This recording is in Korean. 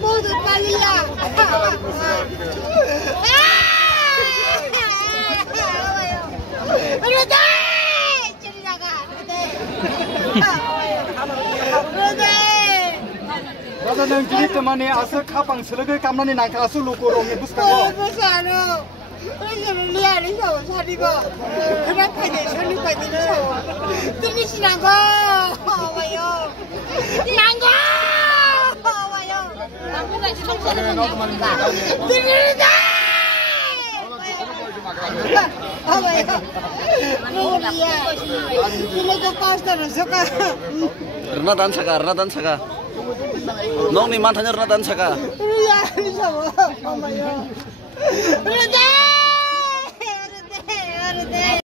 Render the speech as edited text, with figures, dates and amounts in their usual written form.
모두 빨리야. 그러다 저리 나가. 그러다. Rasa nang jadi temani asa kapang selagai kamnani nang kasu luku rongi buskano. buskano. 그래서 리아리서 사리고 그렇게 설립까지 서 뜨니시란 거 와요. 난거 와요. 나무가 청소는 겁니다. 뜨니다. 와요. 누구야? 이거 파스타를 섞어. Renatan saka. Nong ni mantannya Renatan saka. 리아리서 와요.